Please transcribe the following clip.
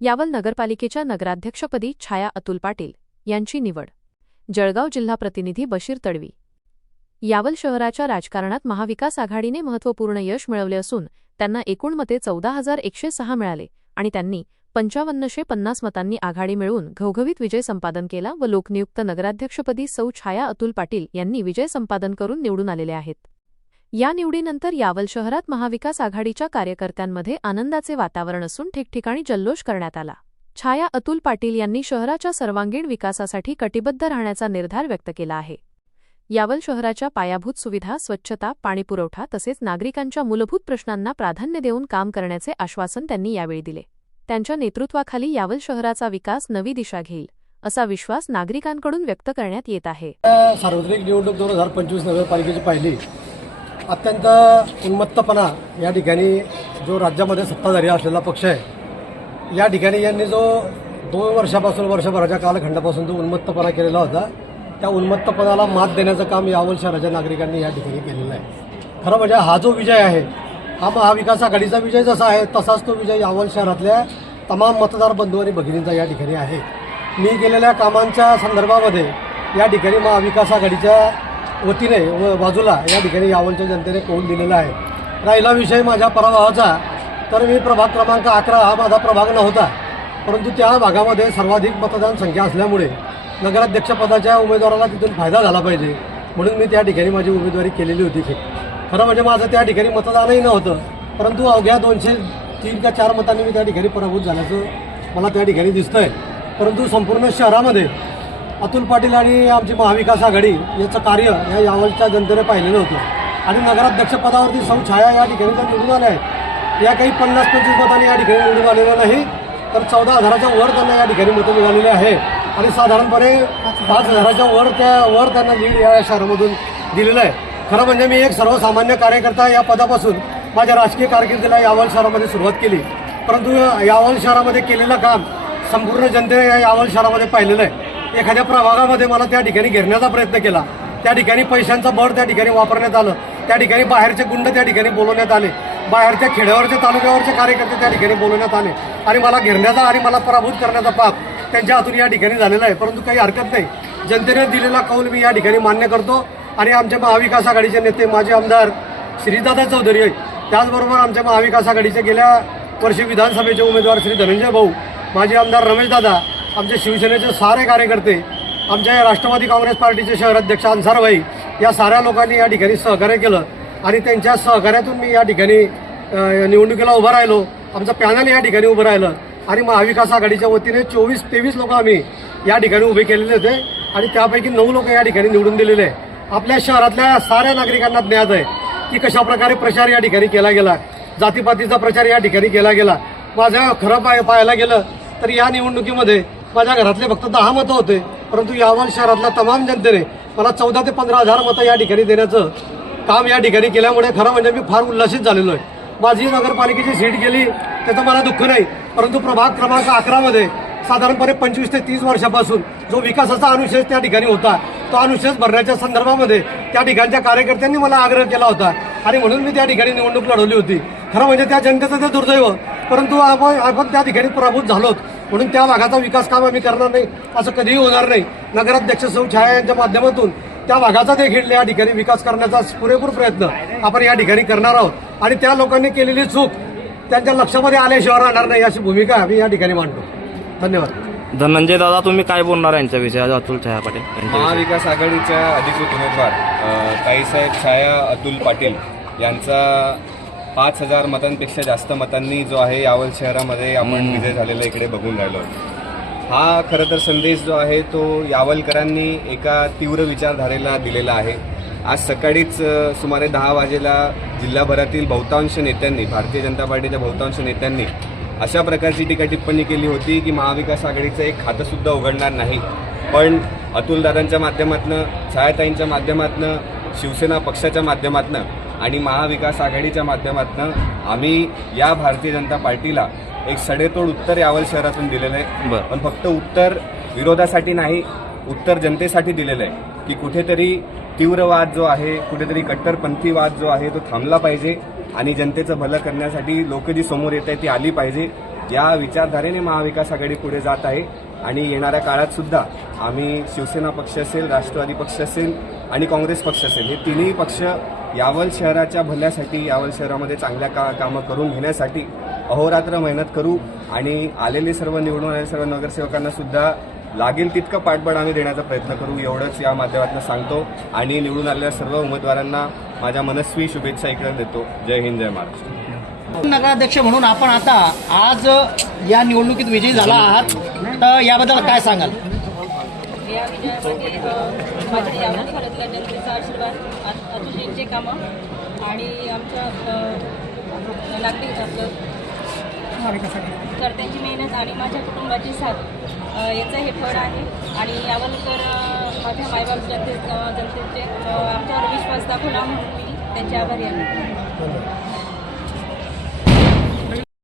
यावल नगरपालिकेच्या नगराध्यक्षपदी छाया अतुल पाटील यांची निवड. जळगाव जिल्हा प्रतिनिधी बशीर तडवी. यावल शहराच्या राजकारणात महाविकास आघाडीने महत्त्वपूर्ण यश मिळवले असून त्यांना एकूण मते चौदा हजार एकशे सहा मिळाले आणि त्यांनी पंचावन्नशे पन्नास मतांनी आघाडी मिळवून घवघवीत विजय संपादन केला व लोकनियुक्त नगराध्यक्षपदी सौ छाया अतुल पाटील यांनी विजय संपादन करून निवडून आलेले आहेत. या निवडीनंतर यावल शहरात महाविकास आघाडीच्या कार्यकर्त्यांमध्ये आनंदाचे वातावरण असून ठिकठिकाणी जल्लोष करण्यात आला. छाया अतुल पाटील यांनी शहराच्या सर्वांगीण विकासासाठी कटिबद्ध राहण्याचा निर्धार व्यक्त केला आहे. यावल शहराच्या पायाभूत सुविधा स्वच्छता पाणीपुरवठा तसेच नागरिकांच्या मूलभूत प्रश्नांना प्राधान्य देऊन काम करण्याचे आश्वासन त्यांनी यावेळी दिले. त्यांच्या नेतृत्वाखाली यावल शहराचा विकास नवी दिशा घेईल असा विश्वास नागरिकांकडून व्यक्त करण्यात येत आहे. सार्वत्रिक निवडणूक दोन हजार पंचवीस नगरपालिकेची पाहिली. अत्यंत उन्मत्तपणा या ठिकाणी जो राज्यामध्ये सत्ताधारी असलेला पक्ष आहे या ठिकाणी यांनी जो दोन वर्षापासून वर्षभराच्या कालखंडापासून जो उन्मत्तपणा केलेला होता त्या उन्मत्तपणाला मात देण्याचं काम यावल शहराच्या नागरिकांनी या ठिकाणी केलेलं आहे. खरं म्हणजे हा जो विजय आहे हा महाविकास आघाडीचा विजय जसा आहे तसाच तो विजय यावल शहरातल्या तमाम मतदार बंधू आणि भगिनींचा या ठिकाणी आहे. मी केलेल्या कामांच्या संदर्भामध्ये या ठिकाणी महाविकास आघाडीच्या वतीने व बाजूला या ठिकाणी यावलच्या जनतेने कौल दिलेला आहे. राहिला विषय माझ्या पराभवाचा. तर मी प्रभाग क्रमांक अकरा हा माझा प्रभाग नव्हता. परंतु त्या भागामध्ये सर्वाधिक मतदान संख्या असल्यामुळे नगराध्यक्षपदाच्या उमेदवाराला तिथून फायदा झाला पाहिजे. म्हणून मी त्या ठिकाणी माझी उमेदवारी केलेली होती. खरं म्हणजे माझं त्या ठिकाणी मतदानही नव्हतं. परंतु अवघ्या दोनशे तीन का चार मतांनी मी त्या ठिकाणी पराभूत झाल्याचं मला त्या ठिकाणी दिसतंय. परंतु संपूर्ण शहरामध्ये अतुल पाटील आणि आमची महाविकास आघाडी याचं कार्य या यावलच्या जनतेने पाहिलेलं होतं. आणि नगराध्यक्षपदावरती सौ छाया या ठिकाणी जर निवडून आल्या आहेत या काही पन्नास पंचवीस मतांनी या ठिकाणी निवडून आलेल्या नाही तर चौदा हजाराच्या वर त्यांना या ठिकाणी मतं मिळालेली आहे. आणि साधारणपणे पाच हजाराच्या वर त्या वर त्यांना लीड या शहरामधून दिलेलं आहे. खरं म्हणजे मी एक सर्वसामान्य कार्यकर्ता या पदापासून माझ्या राजकीय कारकिर्दीला यावल शहरामध्ये सुरुवात केली. परंतु यावल शहरामध्ये केलेलं काम संपूर्ण जनतेने या यावल शहरामध्ये पाहिलेलं आहे. एखाद्या प्रभागामध्ये मला त्या ठिकाणी घेरण्याचा प्रयत्न केला. त्या ठिकाणी पैशांचा बळ त्या ठिकाणी वापरण्यात आलं. त्या ठिकाणी बाहेरचे गुंड त्या ठिकाणी बोलवण्यात आले. बाहेरच्या खेड्यावरच्या तालुक्यावरचे कार्यकर्ते त्या ठिकाणी बोलवण्यात आले. आणि मला घेरण्याचा आणि मला पराभूत करण्याचा पाप त्यांच्या हातून या ठिकाणी झालेला आहे. परंतु काही हरकत नाही. जनतेने दिलेला कौल मी या ठिकाणी मान्य करतो. आणि आमच्या महाविकास आघाडीचे नेते माजी आमदार श्रीदादा चौधरी त्याचबरोबर आमच्या महाविकास आघाडीचे गेल्या वर्षी विधानसभेचे उमेदवार श्री धनंजय भाऊ माजी आमदार रमेशदादा आमचे शिवसेनेचे सारे कार्यकर्ते आमच्या राष्ट्रवादी काँग्रेस पार्टीचे शहराध्यक्ष अन्सारभाई या साऱ्या लोकांनी या ठिकाणी सहकार्य केलं. आणि त्यांच्या सहकार्यातून मी या ठिकाणी निवडणुकीला उभं राहिलो. आमचं पॅनल या ठिकाणी उभं राहिलं. आणि महाविकास आघाडीच्या वतीने चोवीस तेवीस लोक आम्ही या ठिकाणी उभे केलेले होते. आणि त्यापैकी नऊ लोक या ठिकाणी निवडून दिलेले आहे आपल्या शहरातल्या साऱ्या नागरिकांना ज्ञात आहे की कशा प्रकारे प्रचार या ठिकाणी केला गेला. जातीपातीचा प्रचार या ठिकाणी केला गेला. माझं खरं पाय पाहायला गेलं तर या निवडणुकीमध्ये माझ्या घरातले फक्त दहा मतं होते परंतु यावल शहरातल्या तमाम जनतेने मला चौदा ते पंधरा हजार मतं या ठिकाणी देण्याचं काम या ठिकाणी केल्यामुळे खरं म्हणजे मी फार उल्हासित झालेलो आहे. माझी नगरपालिकेची सीट गेली त्याचं मला दुःख नाही परंतु प्रभाग क्रमांक अकरामध्ये साधारणपणे पंचवीस ते तीस वर्षापासून जो विकासाचा अनुशेष त्या ठिकाणी होता तो अनुशेष भरण्याच्या संदर्भामध्ये त्या ठिकाणच्या कार्यकर्त्यांनी मला आग्रह केला होता आणि म्हणून मी त्या ठिकाणी निवडणूक लढवली होती. खरं म्हणजे त्या जनतेचं ते दुर्दैव परंतु आपण आपण त्या ठिकाणी पराभूत झालोत. म्हणून त्या भागाचा विकास काम आम्ही करणार नाही असं कधीही होणार नाही. नगराध्यक्ष सौ छाया यांच्या माध्यमातून त्या भागाचा देखील या ठिकाणी विकास करण्याचा पुरेपूर प्रयत्न आपण या ठिकाणी करणार आहोत. आणि त्या लोकांनी केलेली चूक त्यांच्या लक्षामध्ये आल्याशिवाय राहणार नाही अशी भूमिका आम्ही या ठिकाणी मांडतो. धन्यवाद. धनंजय दादा तुम्ही काय बोलणार यांच्याविषयी? आज अतुल छाया पाटील महाविकास आघाडीच्या अधिकृत उमेदवार ताईसाहेब छाया अतुल पाटील यांचा पाच हजार मतांपेक्षा जास्त मतांनी जो आहे यावल शहरामध्ये आपण विजय झालेला इकडे बघून राहिलो. हा खरं तर संदेश जो आहे तो यावलकरांनी एका तीव्र विचारधारेला दिलेला आहे. आज सकाळीच सुमारे दहा वाजेला जिल्हाभरातील बहुतांश नेत्यांनी भारतीय जनता पार्टीच्या बहुतांश नेत्यांनी अशा प्रकारची टीका टिप्पणी केली होती की महाविकास आघाडीचं एक खातं सुद्धा उघडणार नाही. पण अतुलदादांच्या माध्यमातनं छायाताईंच्या माध्यमातनं शिवसेना पक्षाच्या माध्यमातनं आणि महाविकास आघाडीच्या माध्यमातनं आम्ही या भारतीय जनता पार्टीला एक सडेतोड उत्तर यावल शहरातून दिलेलं आहे बरं. पण फक्त उत्तर विरोधासाठी नाही उत्तर जनतेसाठी दिलेलं आहे की कुठेतरी तीव्र वाद जो आहे कुठेतरी कट्टरपंथी वाद जो आहे तो थांबला पाहिजे आणि जनतेचं भलं करण्यासाठी लोक जी समोर येत आहे ती आली पाहिजे या विचारधारेने महाविकास आघाडी पुढे जात आहे आणि येणाऱ्या काळात सुद्धा आम्ही शिवसेना पक्ष असेल राष्ट्रवादी पक्ष असेल आणि काँग्रेस पक्ष असेल हे तिन्ही पक्ष यावल शहराच्या भल्यासाठी यावल शहरामध्ये चांगल्या का कामं करून घेण्यासाठी अहोरात्र मेहनत करू आणि आलेले सर्व निवडून आलेले सर्व नगरसेवकांना सुद्धा लागेल तितकं पाठबळ आम्ही देण्याचा प्रयत्न करू एवढंच या माध्यमातून सांगतो आणि निवडून आलेल्या सर्व उमेदवारांना माझ्या मनस्वी शुभेच्छा इकडे देतो. जय हिंद जय महाराष्ट्र. नगराध्यक्ष म्हणून आपण आता आज या निवडणुकीत विजयी झाला आहात. तर याबद्दल काय सांगाल? या विजयामध्ये माझ्या यावं जनतेचा आशीर्वाद आ- अतुलजींचे कामं आणि आमच्या नागरिक कर्त्यांची मेहनत आणि माझ्या कुटुंबाची साथ याचं हे फळ आहे. आणि यावलकर तर माझ्या मायबाप जनते जनतेचे आमच्यावर विश्वास दाखवला म्हणून मी त्यांचे आभारी आहे.